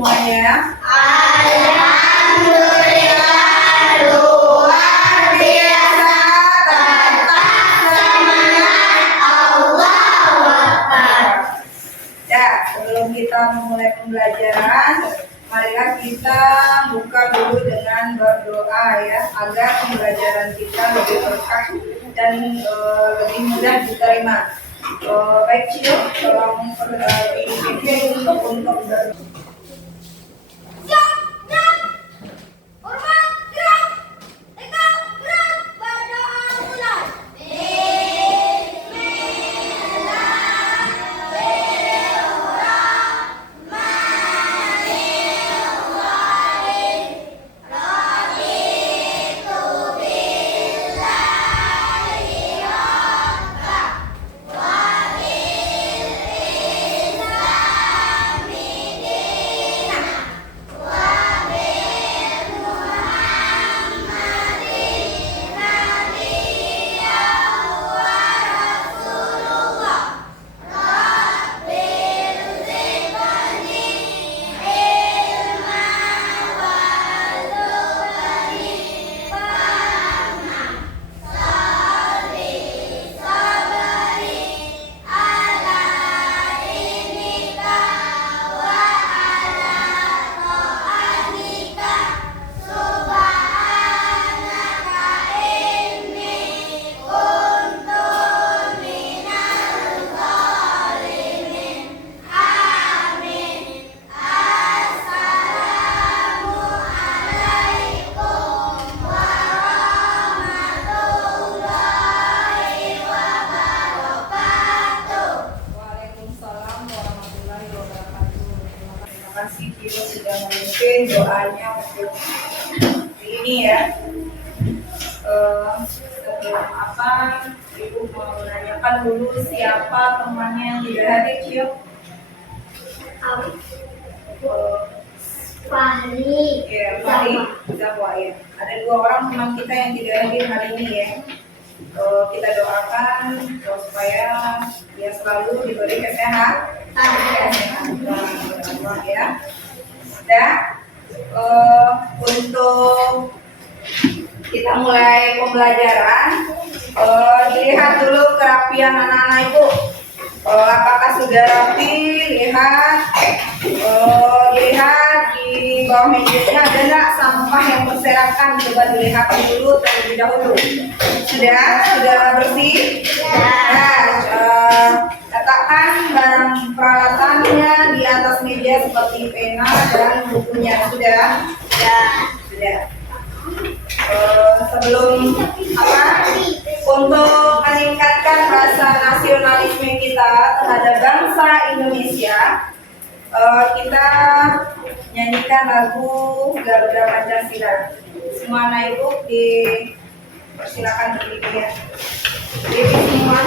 semuanya? Alhamdulillah, luar biasa, tetap semangat, Allahu Akbar. Ya, sebelum kita memulai pembelajaran, marilah kita buka dulu dengan berdoa ya, agar pembelajaran kita lebih berkah dan lebih mudah diterima. Baik Cio, tolong dipimpin untuk berdoa. Terima kasih Cio sudah memimpin doanya untuk ini ya. Sebelum apa, Ibu mau menanyakan dulu siapa temannya yang tidak hadir Cio? Fahri. Ya, Fahri, Zahwa ya. Ada 2 orang teman kita yang tidak hadir hari ini ya. Kita doakan supaya dia selalu diberi kesehatan ya. Dan untuk kita mulai pembelajaran, dilihat dulu kerapian anak-anak Ibu. Apakah sudah rapi? Dilihat di bawah mejanya ada nggak sampah yang berserakan? Coba dilihat dulu terlebih dahulu. Sudah bersih? Letakkan barang peralatannya di atas meja seperti pena dan bukunya. Sudah. Sebelum untuk meningkatkan rasa nasionalisme kita terhadap bangsa Indonesia, kita nyanyikan lagu Garuda Pancasila. Semua anak Ibu dipersilakan berdiri ya. Berdiri semua.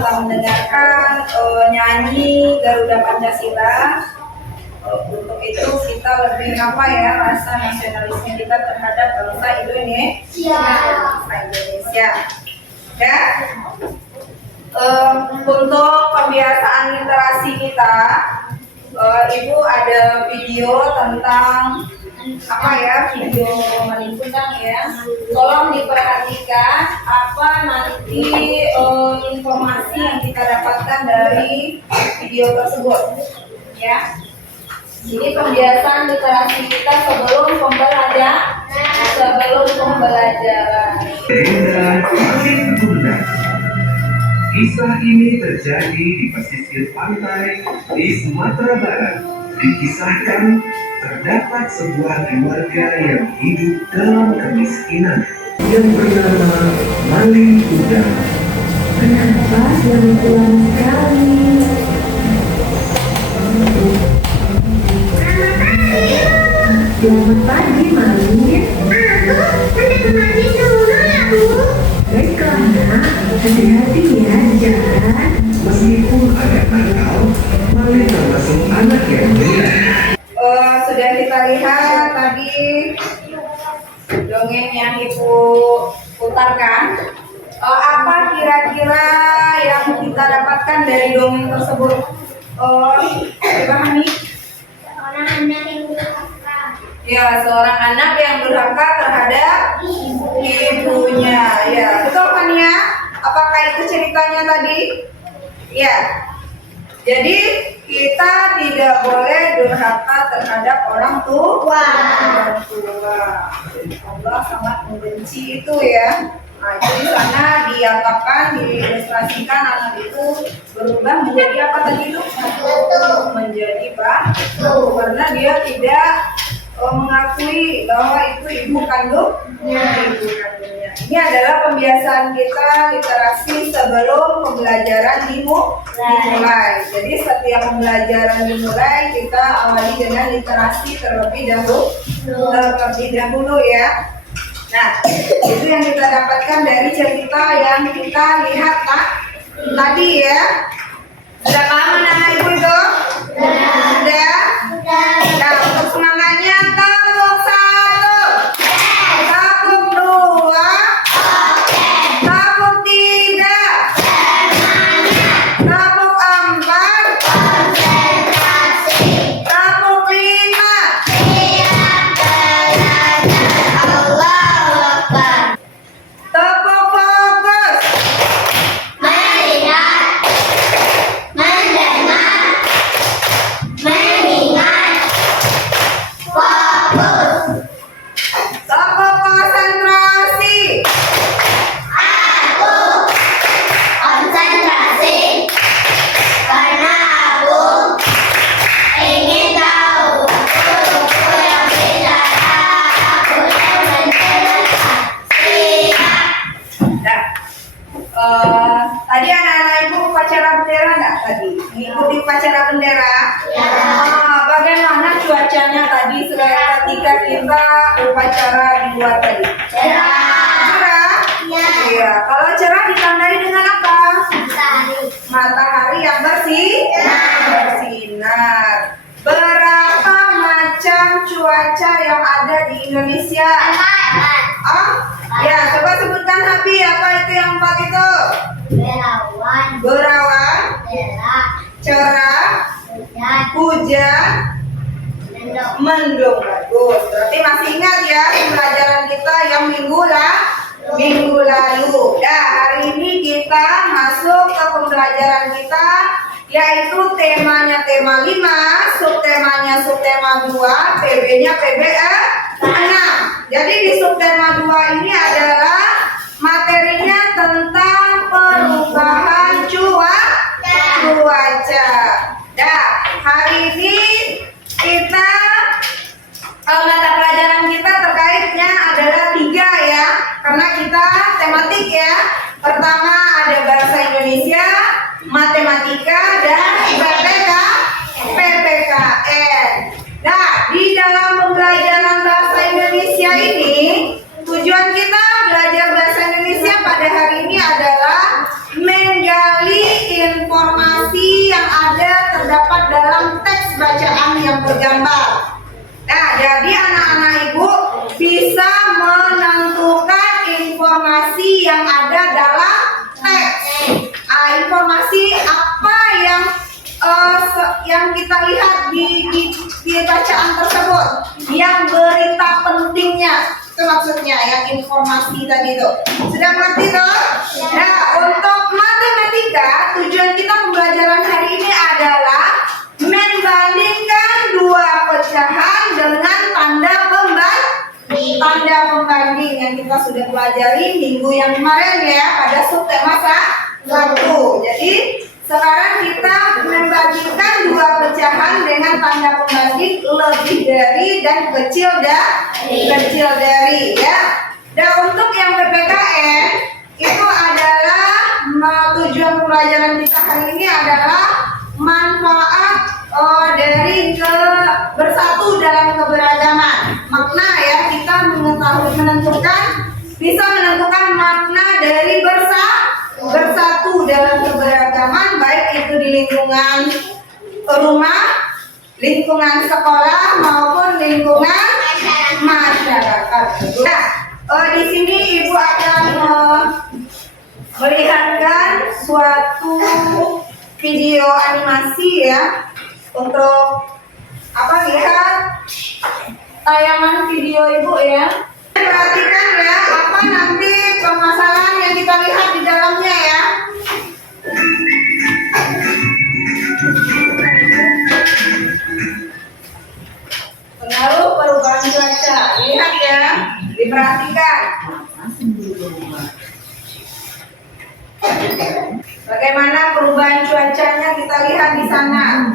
Mendengarkan nyanyi Garuda Pancasila, untuk itu kita lebih rasa nasionalisme kita terhadap bangsa Indonesia. Ya. Untuk pembiasaan literasi kita, Ibu ada video tentang video melingkundang ya. Tolong diperhatikan apa nanti informasi yang kita dapatkan dari video tersebut ya. Ini pembiasaan literasi kita sebelum pembelajaran. Kisah ini terjadi di pesisir pantai di Sumatera Barat. Dikisahkan terdapat sebuah keluarga yang hidup dalam kemiskinan. yang bernama maling kuda. Kenapa selamat ulang sekali? Selamat pagi, Maling. Aku hendak mandi dulu ya, Bu. Baiklah, nak. Hati-hati ya di jalan. Meskipun agak nakal, maling termasuk anak yang mulia. Sudah kita lihat tadi dongeng yang Ibu putarkan. Apa kira-kira yang kita dapatkan dari dongeng tersebut? Dipahami? Orang anak yang durhaka. Ya, seorang anak yang durhaka terhadap ibunya. Ya, betul kan ya? Apakah itu ceritanya tadi? Ya. Jadi kita tidak boleh durhaka terhadap orang tua. Allah sangat membenci itu ya. Nah, itu di sana diapakan, diilustrasikan anak itu berubah menjadi apa tadi itu? Menjadi batu, karena dia tidak mengakui bahwa itu ibu kandungnya. Ini adalah pembiasaan kita literasi sebelum pembelajaran dimulai. Jadi setiap pembelajaran dimulai kita awali dengan literasi terlebih dahulu ya. Nah, itu yang kita dapatkan dari cerita yang kita lihat tadi ya. Sudah paham anak ibu itu? Sudah? Nah, untuk semangatnya tepuk 1, tepuk 2, tepuk 3, tepuk 4, tepuk 5. Tepuk fokus. Melihat, mendengar, mengingat, fokus. Tepuk konsentrasi. Aku konsentrasi karena aku ingin tahu guruku yang bicara, aku yang mendengarkan. Siap. Nah, tadi anak-anak ibu upacara bendera nggak tadi? Mengikuti upacara bendera? Ya. Bagaimana cuacanya tadi ketika kita upacara di luar tadi? Cerah? Ya. Iya. Kalau cerah ditandai dengan apa? Matahari. Matahari yang bersinar. Berapa macam cuaca yang ada di Indonesia? Ya, coba sebutkan Habi, apa itu yang 4 itu? Berawan, cerah, hujan, mendung. Bagus. Berarti masih ingat ya pembelajaran kita yang minggu lalu. Nah, hari ini kita masuk ke pembelajaran kita, yaitu temanya tema 5, subtemanya subtema 2, PB-nya PB 6. Jadi di subtema 2 ini adalah materinya tentang perubahan cuaca. Nah, hari ini kita mata pelajaran kita terkaitnya adalah 3 ya, karena kita tematik ya. Pertama ada bahasa Indonesia, matematika, dan PPKN. Nah, di dalam pembelajaran bahasa Indonesia ini, tujuan kita belajar bahasa Indonesia pada hari ini adalah menggali informasi yang ada terdapat dalam teks bacaan yang bergambar. Nah, jadi anak-anak ibu bisa menentukan informasi yang ada dalam teks. Informasi apa yang kita lihat di bacaan tersebut, yang berita pentingnya, itu maksudnya yang informasi tadi itu. Sudah mengerti toh? Nah, untuk matematika, tujuan kita pembelajaran hari ini adalah membandingkan 2 pecahan dengan tanda pembanding yang kita sudah pelajari minggu yang kemarin ya, pada subtema 1. Jadi sekarang kita membandingkan 2 pecahan dengan tanda pembanding lebih dari dan kecil dari ya. Dan untuk yang bisa menentukan makna dari bersatu dalam keberagaman, baik itu di lingkungan rumah, lingkungan sekolah maupun lingkungan masyarakat. Nah, di sini Ibu akan melihatkan suatu video animasi ya, untuk lihat tayangan video Ibu ya. Perhatikan ya, apa nanti permasalahan yang kita lihat di dalamnya ya. Pengaruh perubahan cuaca, lihat ya, diperhatikan. Bagaimana perubahan cuacanya kita lihat di sana.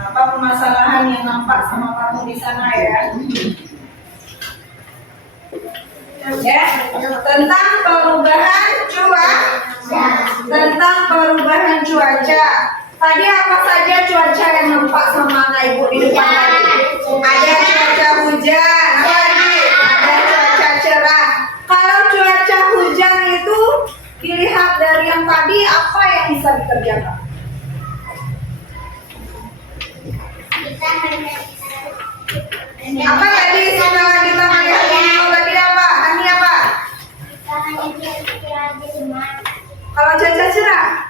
Apa permasalahan yang nampak sama kamu di sana ya? Ya, tentang perubahan cuaca. Tadi apa saja cuaca yang nampak sama anak Ibu di depan tadi? Ada cuaca hujan, apa lagi? Ada cuaca cerah. Kalau cuaca hujan itu dilihat dari yang tadi, apa yang bisa dikerjakan? Apa tadi setelah kita melihat video tadi apa? Hani apa? Kalau cuaca cerah?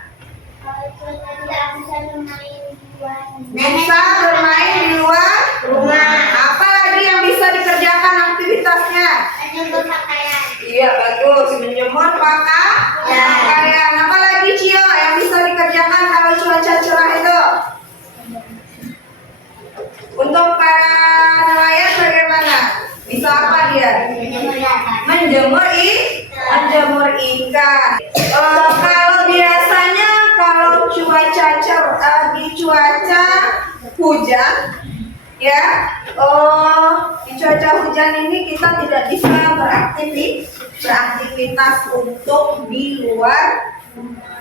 Bisa bermain di luar rumah. Apa lagi yang bisa dikerjakan aktivitasnya? Menjemur pakaian. Iya bagus, menjemur pakaian. Apa lagi Cio yang bisa dikerjakan kalau cuaca cerah itu? Untuk para nelayan bagaimana? Bisa apa dia? Menjemur ikan. Kalau biasanya kalau cuaca hujan ya, di cuaca hujan ini kita tidak bisa beraktivitas untuk di luar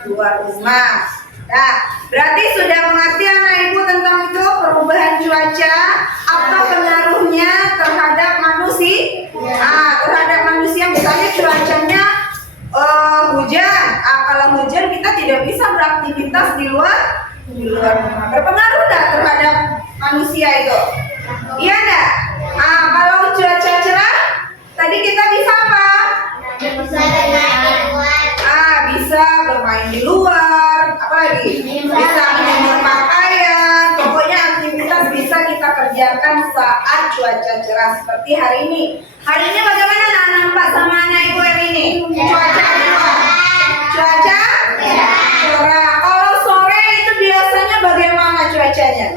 rumah. Nah, berarti sudah mengerti anak Ibu tentang itu perubahan cuaca atau pengaruhnya terhadap manusia. Terhadap manusia misalnya cuacanya hujan. Kalau hujan kita tidak bisa beraktivitas di luar rumah. Berpengaruh nggak terhadap manusia itu? Iya nggak? Kalau cuaca cerah, tadi kita bisa apa? Bisa bermain di luar, apalagi bisa menjemur pakaian. Pokoknya aktivitas bisa kita kerjakan saat cuaca cerah seperti hari ini. Hari ini bagaimana nampak sama anak Ibu hari ini? Cuaca cerah. Kalau sore itu biasanya bagaimana cuacanya?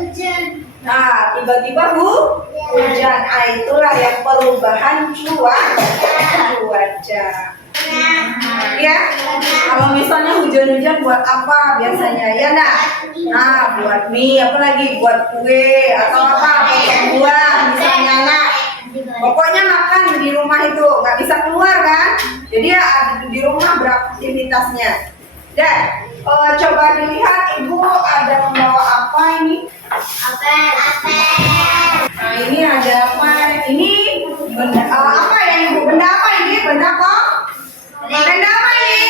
Nah, tiba-tiba hujan. Itulah yang perubahan cuaca. Ya, kalau misalnya hujan-hujan buat apa biasanya ya enggak? Nah, buat mie, apalagi buat kue atau apa, potong buah misalnya nak. Pokoknya makan di rumah itu, nggak bisa keluar kan? Jadi ya di rumah beraktivitasnya. Dan coba dilihat Ibu ada membawa apa ini? Apel. Nah ini ada apa? Ini benda apa ya Ibu? Benda apa ini? Benda apa? Benda apa ini?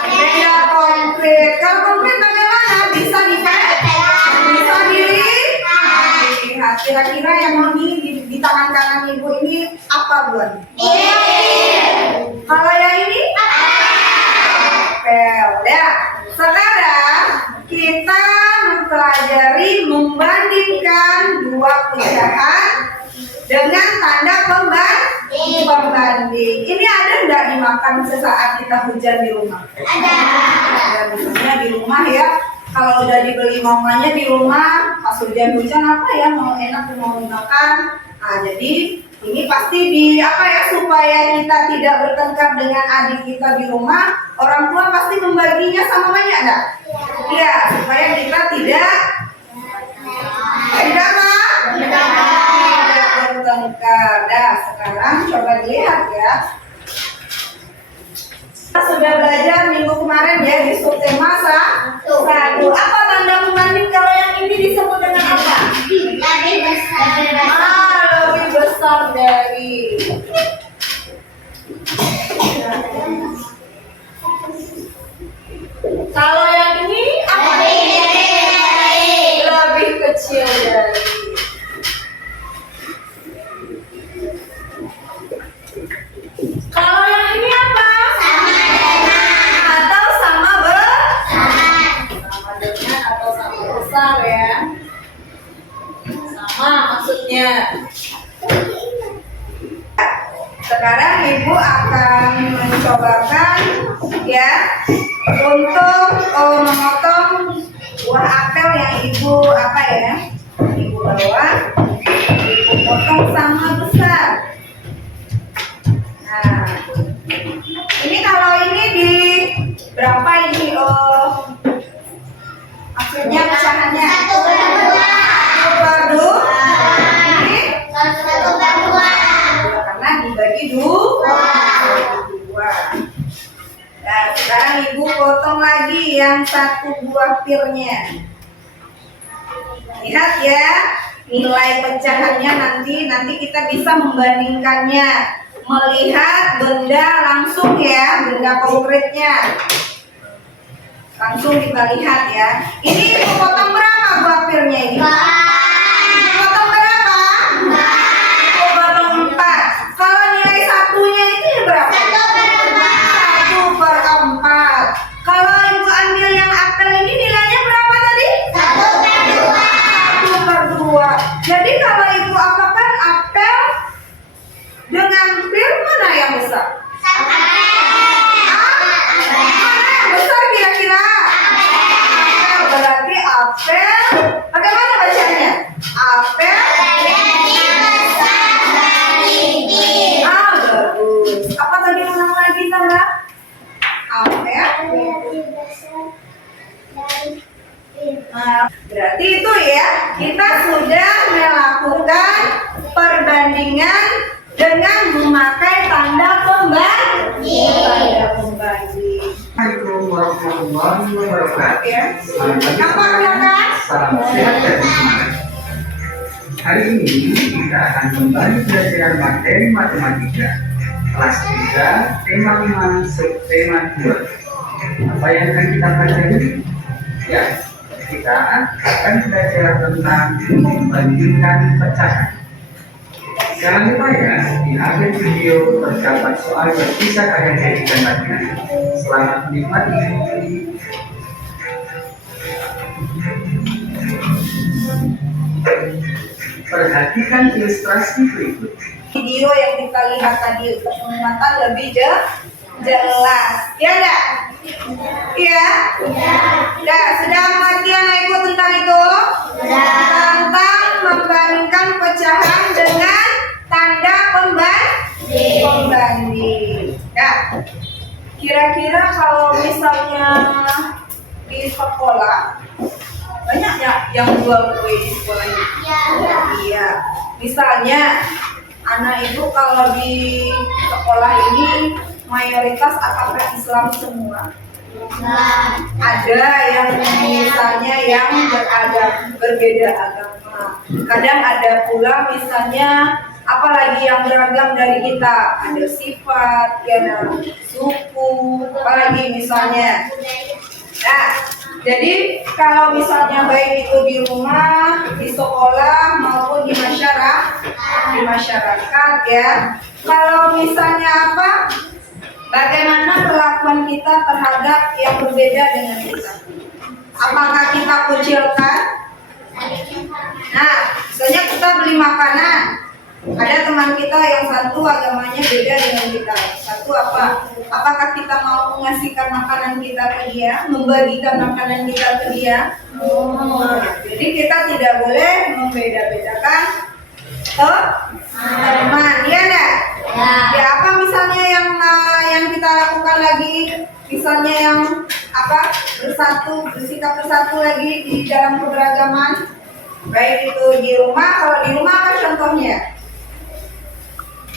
Benda konkret. Kalau konkret bagaimana? Bisa dilihat. Kira-kira yang mau di tangan kanan Ibu ini apa buat? Kalau yang ini? Apel. Ya. Sekarang kita mempelajari membandingkan dua pecahan dengan tanda pembanding. Ini ada enggak dimakan sesaat kita hujan di rumah? Ada. Misalnya di rumah ya, kalau udah dibeli mamanya di rumah, pas hujan-hujan apa ya mau enak mau dimakan. Jadi ini pasti supaya kita tidak bertengkar dengan adik kita di rumah, orang tua pasti membaginya sama banyak enggak? Iya, supaya kita tidak bertengkar. Nah, sekarang coba dilihat ya. Kita sudah belajar minggu kemarin ya di subtema 1. Apa tanda pembanding kalau yang ini disebut dengan apa? selanjutnya. Sekarang ibu akan mencobakan ya untuk memotong buah apel yang ibu ibu bawa, ibu potong sama besar. Nah, ini kalau ini di berapa ini maksudnya pecahannya? 1/2. Ini 1/2. karena dibagi dua. Nah, sekarang ibu potong lagi yang 1 buah pirnya. Lihat ya, nilai pecahannya nanti kita bisa membandingkannya, melihat benda langsung ya, benda konkretnya. Langsung kita lihat ya. Ini ibu potong berapa buah pirnya ini? Potong berapa? Ibu potong 4. Kalau nilai satunya itu berapa? 1/4. Kalau ibu ambil yang apel ini nilainya berapa tadi? 1/2. Jadi kalau ibu apakan apel dengan pir, mana yang besar? Mana yang besar kira-kira? Apel, berarti apel. Bagaimana bacanya? Apel. Bagus. Apa tadi ulang lagi Sandra? Apel. Nah, berarti itu ya, kita sudah melakukan perbandingan dengan memakai tanda pembanding. Assalamualaikum warahmatullahi wabarakatuh. Ya. Selamat pagi, Apa kakak? salam sehat dan semangat. Hari ini kita akan kembali belajar materi matematika kelas 3, tema 5, subtema 2. Apa yang akan kita pelajari? Ya, kita akan belajar tentang membandingkan pecahan. Jangan lupa ya, di akhir video terdapat soal yang bisa kalian jadikan latihan. Selamat menikmati. Perhatikan ilustrasi berikut. Video yang kita lihat tadi untuk pengamatan lebih jelas. Ya enggak? Iya? Ya, sudah pengertian ibu tentang itu? Tentang membandingkan pecahan dengan tanda pembanding. Ya. Kira-kira kalau misalnya di sekolah banyak ya yang jual kue di sekolah ini? Iya. Misalnya anak ibu kalau di sekolah ini mayoritas apakah Islam semua? Ada yang misalnya yang berbeda agama. Kadang ada pula misalnya apalagi yang beragam dari kita, ada sifat, ya, suku, apalagi misalnya. Nah, jadi kalau misalnya baik itu di rumah, di sekolah maupun di masyarakat ya. Kalau misalnya apa? Bagaimana perlakuan kita terhadap yang berbeda dengan kita? Apakah kita kucilkan? Nah, misalnya kita beli makanan. Ada teman kita yang satu agamanya beda dengan kita. Satu apa? Apakah kita mau mengasihkan makanan kita ke dia, membagikan makanan kita ke dia? Jadi kita tidak boleh membeda-bedakan teman, ya enggak? Ya, apa misalnya yang kita lakukan lagi? Misalnya yang apa? Bersikap bersatu lagi di dalam keberagaman. Baik itu di rumah, kalau di rumah apa contohnya?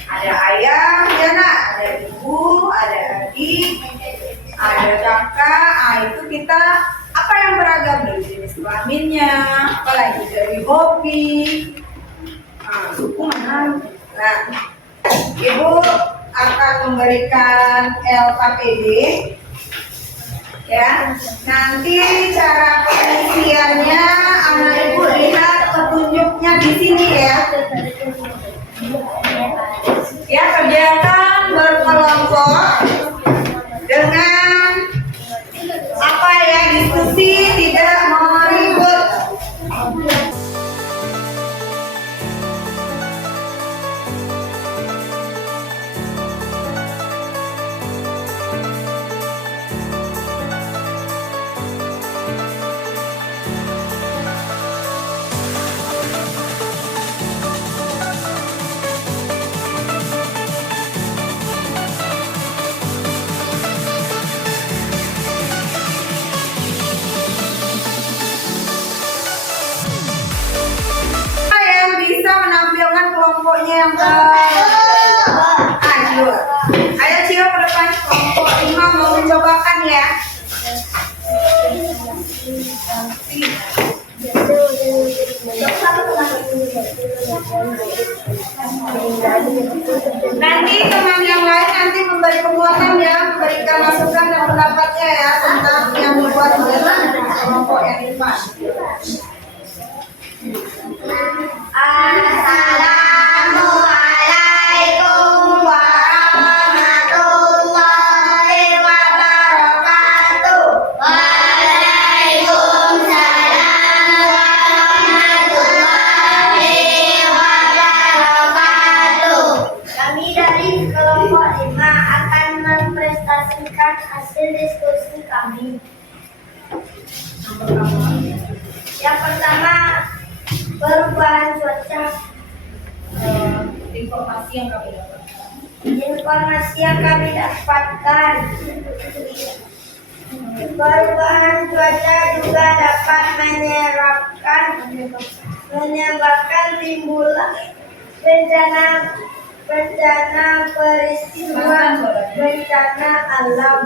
Ada ayah, ya nak, ada ibu, ada adik, ada kakak. Itu kita apa yang beragam dari jenis kelaminnya, apalagi dari hobi, suku mana. Nah, ibu akan memberikan LKPD, ya. Nanti cara pengisiannya anak ibu lihat petunjuknya di sini ya. Ya, kerjakan berkelompok dengan apa ya, diskusi, tidak meribut. yang ke Ayo. Ayo Cio ke depan. Kelompok 5 mau mencobakan ya. Nanti teman yang lain nanti memberi penguatan ya, memberikan masukan dan pendapatnya ya tentang yang membuat kelompok yang 5. Assalamualaikum warahmatullahi wabarakatuh. Waalaikumsalam warahmatullahi wabarakatuh. Kami dari kelompok 5 akan mempresentasikan hasil diskusi kami. Yang pertama, perubahan cuaca. Informasi yang kami dapatkan. Perubahan cuaca juga dapat menyebabkan timbulnya bencana peristiwa bencana alam,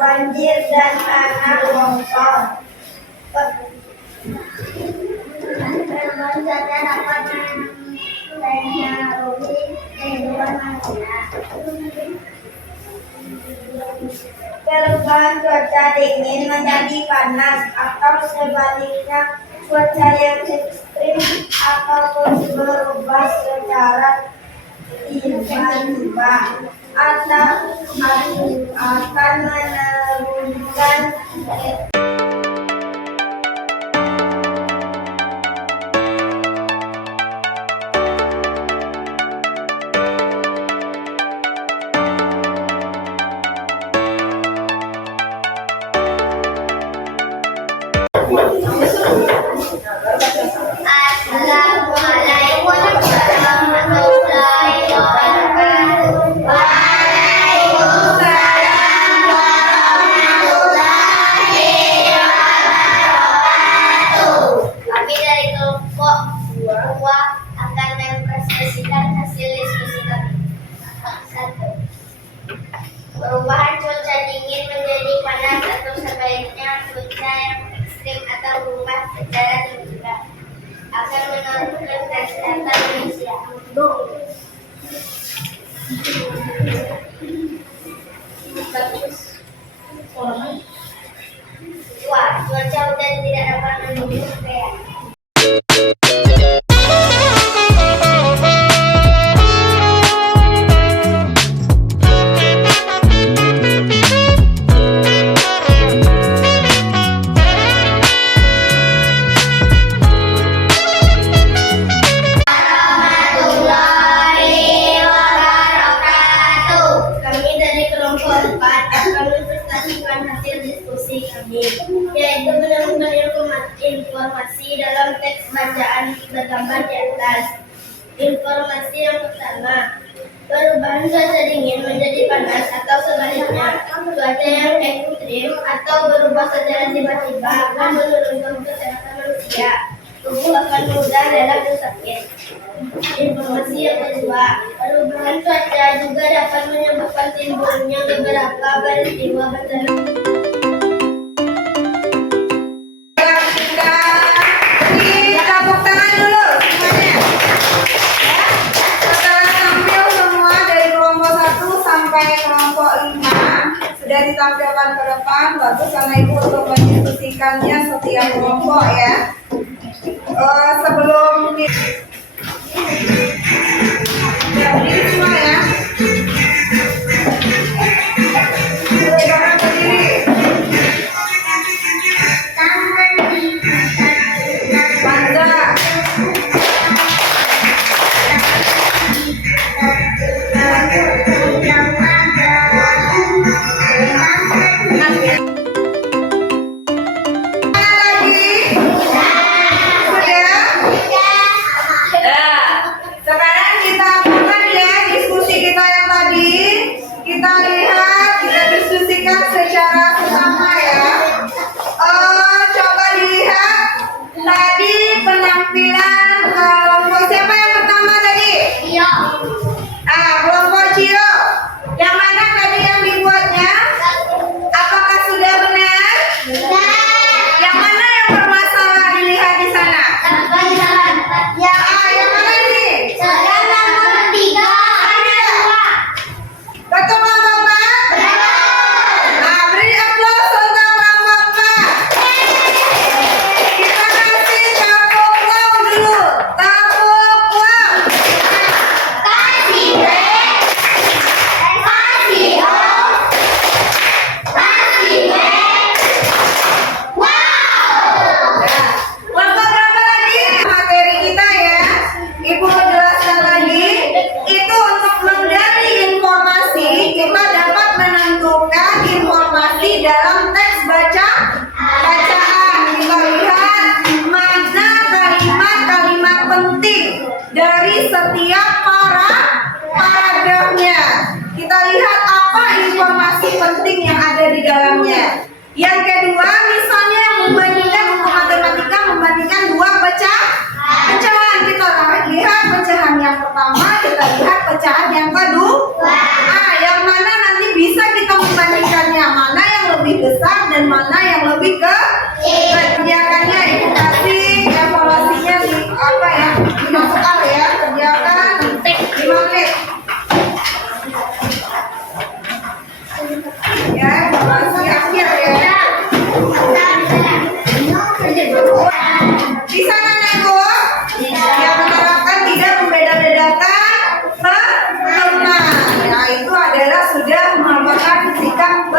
banjir dan tanah longsor. Perubahan cuaca dapat mempengaruhi kehidupan manusia. Perubahan cuaca dingin menjadi panas atau sebaliknya cuaca yang ekstrim ataupun berubah secara tiba-tiba akan menurunkan Assalamualaikum warahmatullahi wabarakatuh. Waalaikumsalam warahmatullahi wabarakatuh. Kami dari kelompok 2 akan mempresentasikan hasil diskusi kami. 1. Perubahan cuaca dingin menjadi panas atau sebaliknya cuaca yang ekstrim atau berubah secara tiba-tiba akan menurunkan kesehatan manusia. 2. Cuaca hujan tidak dapat mendukung hujan. Yaitu menemukan informasi dalam teks bacaan bergambar di atas. Informasi yang pertama, perubahan cuaca dingin menjadi panas atau sebaliknya cuaca yang ekstrim atau berubah secara tiba-tiba akan menurunkan kesehatan manusia. Tubuh akan mudah lelah dan sakit. Informasi yang kedua, perubahan cuaca juga dapat menyebabkan timbulnya beberapa peristiwa bencana. Sudah ditampilkan ke depan, bagus karena Ibu untuk mendiskusikannya setiap kelompok ya. Sebelum ini semua ya. Berdiri. Bangga. dari setiap paragrafnya. Kita lihat apa informasi penting yang ada di dalamnya. Yang kedua, misalnya membandingkan untuk matematika, membandingkan dua pecahan. Kita lihat pecahan yang pertama, kita lihat pecahan yang kedua. Nah, yang mana nanti bisa kita membandingkannya, mana yang lebih besar dan mana yang lebih kerjakannya. Ibu kasih evaluasinya di apa ya? Dimasukkan ya, kerjakan 5 menit. Ya, evaluasi akhir ya. Di sana Nego yang menerapkan tidak membeda-bedakan teman. Nah, itu adalah sudah merupakan sikap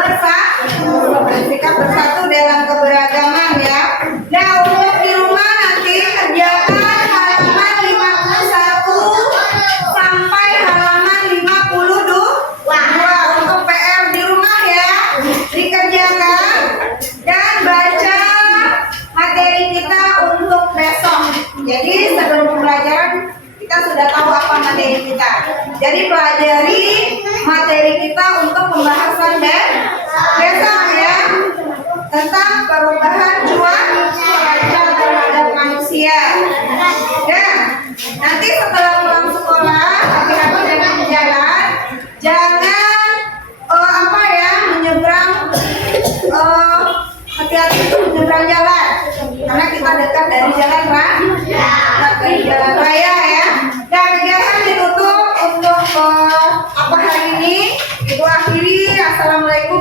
bersatu dalam keberagaman ya. Nah, untuk di rumah nanti kerjakan halaman 51 sampai halaman 52 untuk PR di rumah ya. Dikerjakan dan baca materi kita untuk besok. Jadi sebelum pembelajaran kita sudah tahu apa materi kita. Jadi pelajari materi kita untuk pembahasan besok ya, tentang perubahan cuaca terhadap manusia. Dan nanti setelah pulang sekolah, hati-hati jangan jalan, jangan menyeberang, hati-hati itu menyeberang jalan, karena kita dekat dari jalan raya ya. Dan kegiatan ditutup untuk hari ini. Ibu akhiri, assalamualaikum